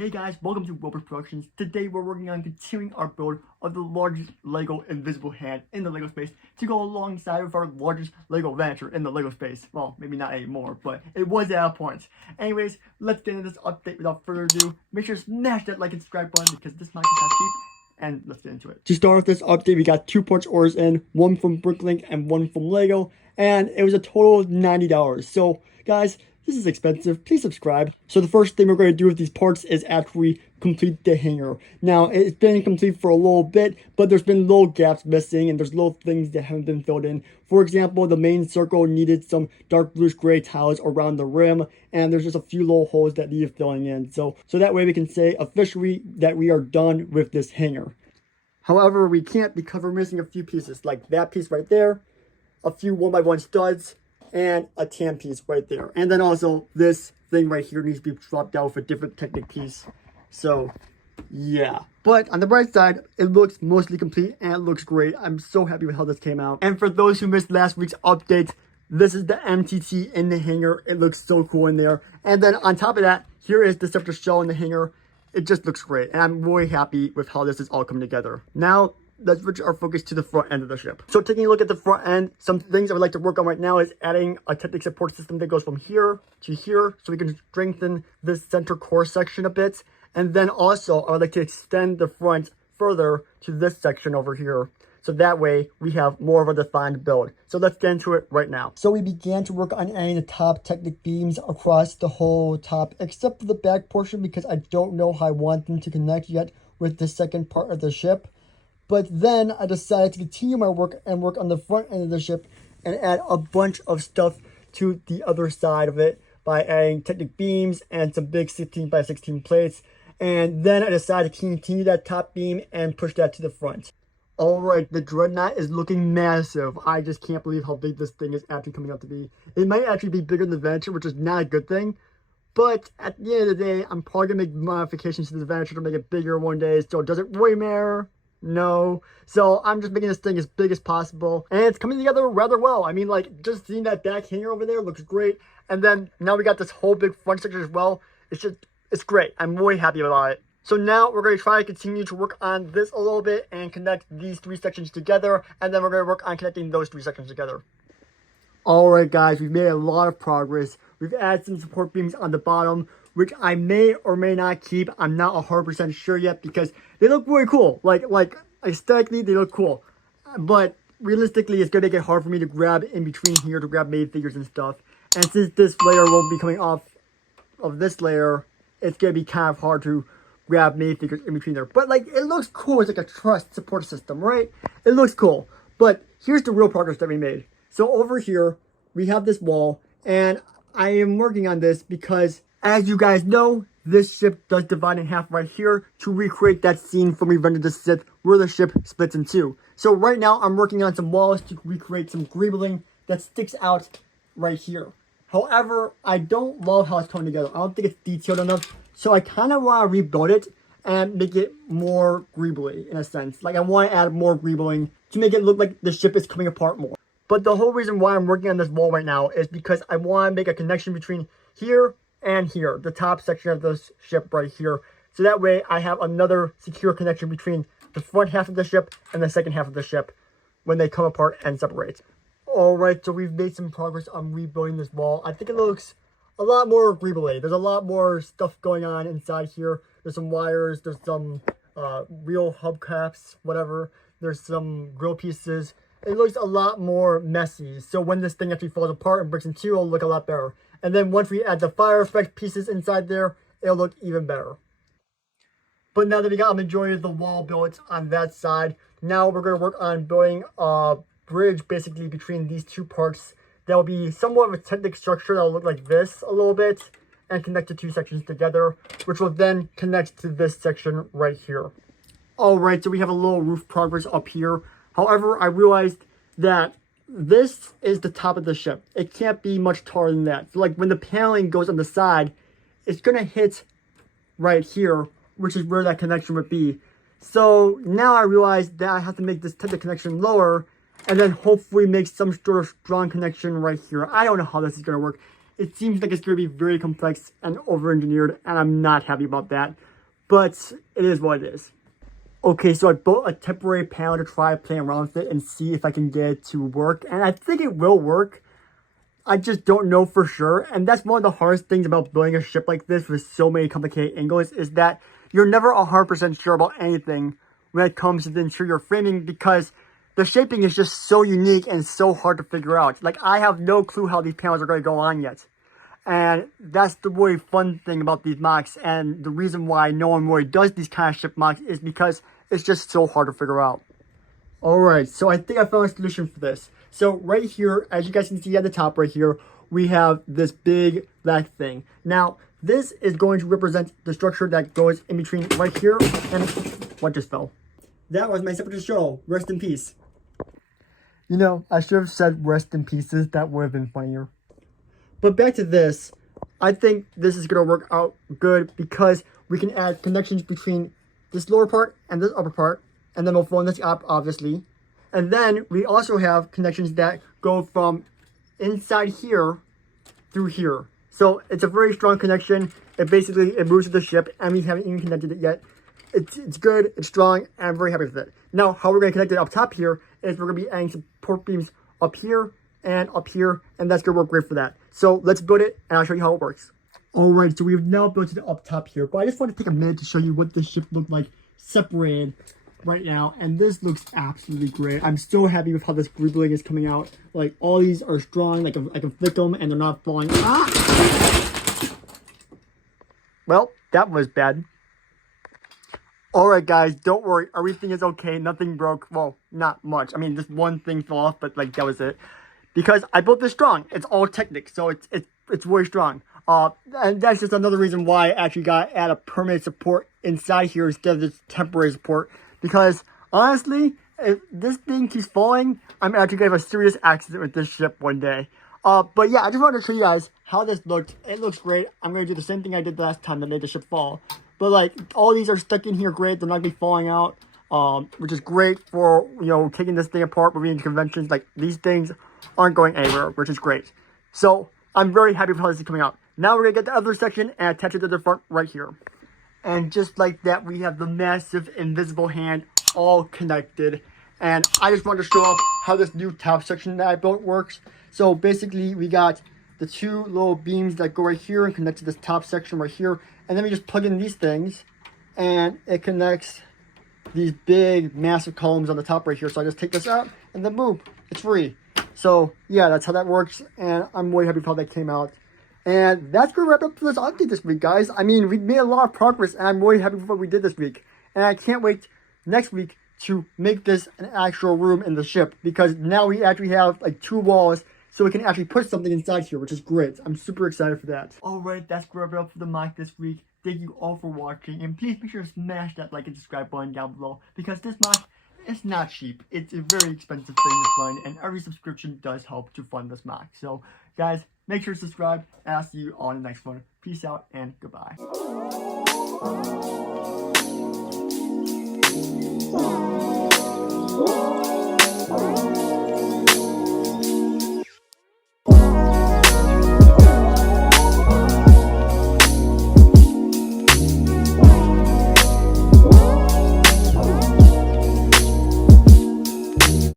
Hey guys, welcome to Robert Productions. Today we're working on continuing our build of the largest LEGO invisible hand in the LEGO space to go alongside with our largest LEGO Vanisher in the LEGO space. Well, maybe not anymore, but it was at a point. Anyways, let's get into this update without further ado. Make sure to smash that like and subscribe button because this mic is not cheap. And let's get into it. To start with this update, we got 2 purchase orders in, one from Bricklink and one from LEGO, and it was a total of $90. So guys, this is expensive. Please subscribe. So the first thing we're going to do with these parts is actually complete the hangar. Now, it's been complete for a little bit, but there's been little gaps missing and there's little things that haven't been filled in. For example, the main circle needed some dark bluish gray tiles around the rim, and there's just a few little holes that need filling in. So that way we can say officially that we are done with this hangar. However, we can't because we're missing a few pieces, like that piece right there, a few 1x1 studs, and a tan piece right there. And then also this thing right here needs to be swapped out with a different Technic piece. So yeah, but on the bright side, it looks mostly complete and it looks great. I'm so happy with how this came out. And for those who missed last week's update, this is the MTT in the hangar. It looks so cool in there. And then on top of that, here is the Scepter shell in the hangar. It just looks great, and I'm really happy with how this is all coming together. Now, let's switch our focus to the front end of the ship. So taking a look at the front end, some things I would like to work on right now is adding a Technic support system that goes from here to here, so we can strengthen this center core section a bit. And then also, I would like to extend the front further to this section over here. So that way, we have more of a defined build. So let's get into it right now. So we began to work on adding the top Technic beams across the whole top, except for the back portion, because I don't know how I want them to connect yet with the second part of the ship. But then I decided to continue my work and work on the front end of the ship and add a bunch of stuff to the other side of it by adding Technic beams and some big 16x16 plates. And then I decided to continue that top beam and push that to the front. Alright, the Dreadnought is looking massive. I just can't believe how big this thing is actually coming out to be. It might actually be bigger than the Vanisher, which is not a good thing. But at the end of the day, I'm probably going to make modifications to the Vanisher to make it bigger one day. So does it really matter? No. So I'm just making this thing as big as possible. And it's coming together rather well. I mean, like, just seeing that back hanger over there looks great. And then now we got this whole big front section as well. It's great. I'm really happy about it. So now we're going to try to continue to work on this a little bit and connect these 3 sections together. And then we're going to work on connecting those 3 sections together. Alright guys, we've made a lot of progress. We've added some support beams on the bottom, which I may or may not keep. I'm not 100% sure yet because they look really cool. Like aesthetically, they look cool. But realistically, it's going to get hard for me to grab in between here to grab made figures and stuff. And since this layer won't be coming off of this layer, it's going to be kind of hard to grab made figures in between there. But like, it looks cool. It's like a truss support system, right? It looks cool. But here's the real progress that we made. So over here, we have this wall, and I am working on this because, as you guys know, this ship does divide in half right here to recreate that scene from Revenge of the Sith where the ship splits in two. So right now, I'm working on some walls to recreate some greebling that sticks out right here. However, I don't love how it's coming together. I don't think it's detailed enough, so I kind of want to rebuild it and make it more greebly in a sense. Like, I want to add more greebling to make it look like the ship is coming apart more. But the whole reason why I'm working on this wall right now is because I want to make a connection between here and here, the top section of this ship right here. So that way I have another secure connection between the front half of the ship and the second half of the ship when they come apart and separate. Alright, so we've made some progress on rebuilding this wall. I think it looks a lot more greebly. There's a lot more stuff going on inside here. There's some wires, there's some real hubcaps, whatever. There's some grill pieces. It looks a lot more messy. So when this thing actually falls apart and breaks in two, it'll look a lot better. And then once we add the fire effect pieces inside there, it'll look even better. But now that we got a majority of the wall built on that side, now we're going to work on building a bridge basically between these 2 parts. That will be somewhat of a Technic structure that will look like this a little bit and connect the 2 sections together, which will then connect to this section right here. Alright, so we have a little roof progress up here. However, I realized that this is the top of the ship. It can't be much taller than that. So like when the paneling goes on the side, it's going to hit right here, which is where that connection would be. So now I realize that I have to make this Technic connection lower and then hopefully make some sort of strong connection right here. I don't know how this is going to work. it seems like it's going to be very complex and over-engineered, and I'm not happy about that. But it is what it is. Okay, so I built a temporary panel to try playing around with it and see if I can get it to work. And I think it will work. I just don't know for sure. And that's one of the hardest things about building a ship like this with so many complicated angles, is that you're never 100% sure about anything when it comes to the interior framing, because the shaping is just so unique and so hard to figure out. Like, I have no clue how these panels are going to go on yet. And that's the really fun thing about these mocks, and the reason why no one really does these kind of ship mocks is because it's just so hard to figure out. Alright, so I think I found a solution for this. So right here, as you guys can see at the top right here, we have this big black thing. Now, this is going to represent the structure that goes in between right here and what just fell. That was my separate show. Rest in peace. You know, I should have said rest in pieces. That would have been funnier. But back to this, I think this is going to work out good because we can add connections between this lower part and this upper part, and then we'll phone this up, obviously. And then we also have connections that go from inside here through here. So it's a very strong connection. It moves to the ship, and we haven't even connected it yet. It's good, it's strong, and I'm very happy with it. Now, how we're going to connect it up top here is we're going to be adding support beams up here, and that's going to work great for that. So let's build it, and I'll show you how it works. Alright, so we've now built it up top here, but I just want to take a minute to show you what this ship looked like separated right now, and this looks absolutely great. I'm so happy with how this rebuilding is coming out. Like, all these are strong, I can flick them, and they're not falling. Ah! Well, that was bad. Alright guys, don't worry, everything is okay, nothing broke. Well, not much. I mean, just one thing fell off, but like, that was it. Because I built this strong. It's all Technic, so it's very strong. And that's just another reason why I actually got to add a permanent support inside here instead of this temporary support. Because, honestly, if this thing keeps falling, I'm actually going to have a serious accident with this ship one day. But yeah, I just wanted to show you guys how this looked. It looks great. I'm going to do the same thing I did last time that made the ship fall. But, like, all these are stuck in here great. They're not going to be falling out, which is great for, you know, taking this thing apart, moving into conventions. Like, these things aren't going anywhere, which is great. So, I'm very happy with how this is coming out. Now we're going to get the other section and attach it to the front right here. And just like that, we have the massive invisible hand all connected. And I just wanted to show off how this new top section that I built works. So basically, we got the two little beams that go right here and connect to this top section right here. And then we just plug in these things, and it connects these big, massive columns on the top right here. So I just take this out, and then boom, it's free. So yeah, that's how that works, and I'm really happy with how that came out. And that's going to wrap up for this update this week, guys. I mean, we made a lot of progress, and I'm really happy with what we did this week. And I can't wait next week to make this an actual room in the ship, because now we actually have like 2 walls, so we can actually put something inside here, which is great. I'm super excited for that. Alright, that's going to wrap up for the mock this week. Thank you all for watching, and please make sure to smash that like and subscribe button down below, because this mock, it's not cheap. It's a very expensive thing to fund, and every subscription does help to fund this mock. So, guys, make sure to subscribe, and I'll see you on the next one. Peace out, and goodbye.